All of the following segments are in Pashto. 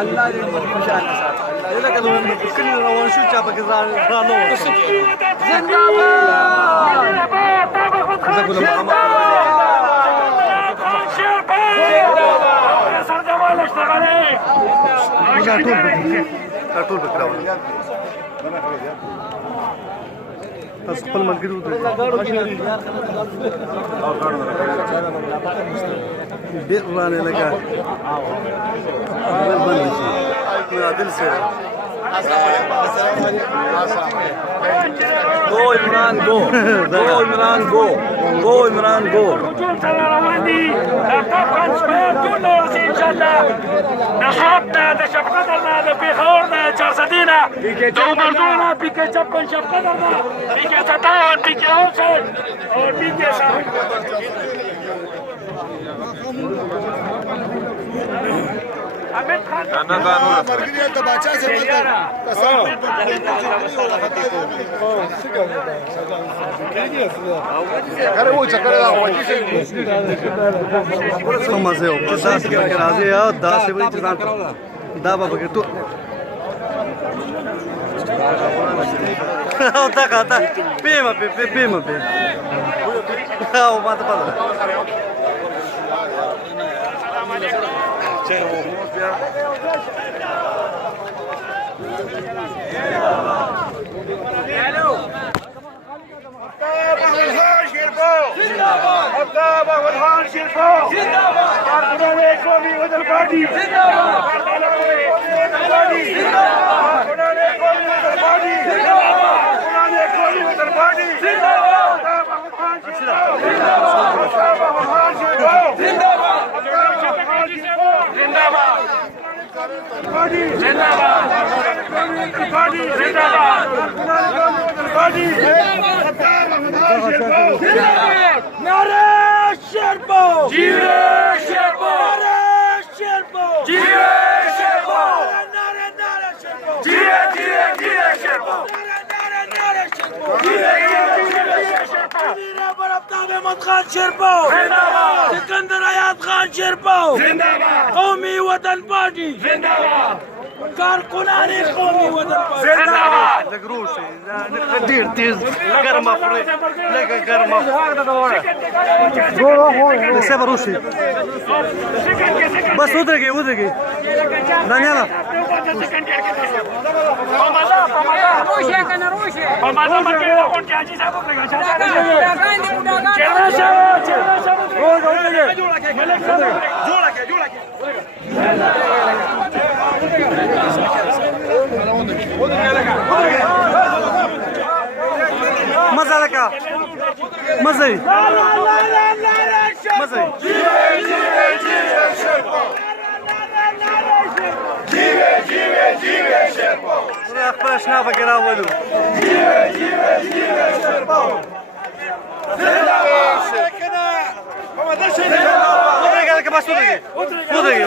الله دې ان شاء الله ساتي لکه نو کلی روان شو چا پکې ځان نه و زنده باد ټول بکراو تاسو خپل ملګری وته ډېر وړاندې لګا باندې شي عادل سره Go Imran go. Go Imran go. Go Imran go. نشاطنا ده شفقتنا ده بخورنا جرسدينا دومردونا بيكي جبن شفقتنا بيكي تطاون بيكي اوصل بيكي سامي अमित खान सिकंदर आयात खान शेरपाव जिंदाबाद कौमी वतन पार्टी जिंदाबाद कारकुनानी कौमी वतन पार्टी जिंदाबाद लगरूشي ډېر تیز ګرمه پرې لکه ګرمه صبر وشي بس ودرګي دانیالا روشه کنه روشه پمازا مرګه اون کې اجي صاحب وکړه مزه لکه مزه خپل اشنا پکې راولو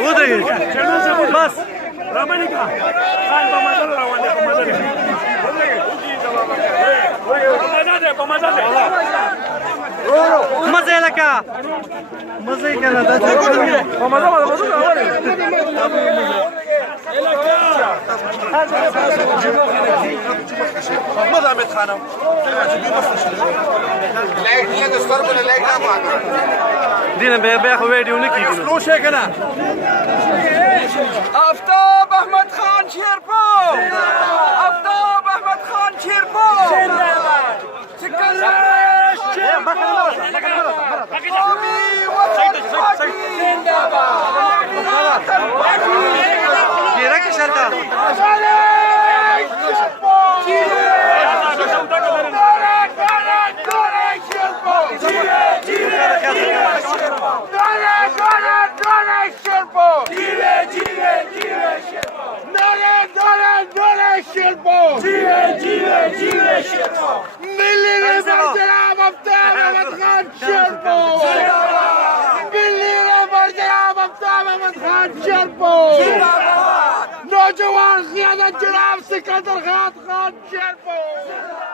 ودرګي بس رامنیکا خان په مزل روان دي په مزل مزه لکه مزه کنه دا په مزل محمد حامد خانم لایټ نه د سترګو نه لایټ نه ماته دینه به خو ویډیو نه کیږي نو شي کنه آفتاب احمد خان شیرپور آفتاب احمد خان شیرپور سکندر قومی وطن پارٹی गिरा की शर्टा नौजवान ज़ियादत जनाब सिकंदर खान शेरपुर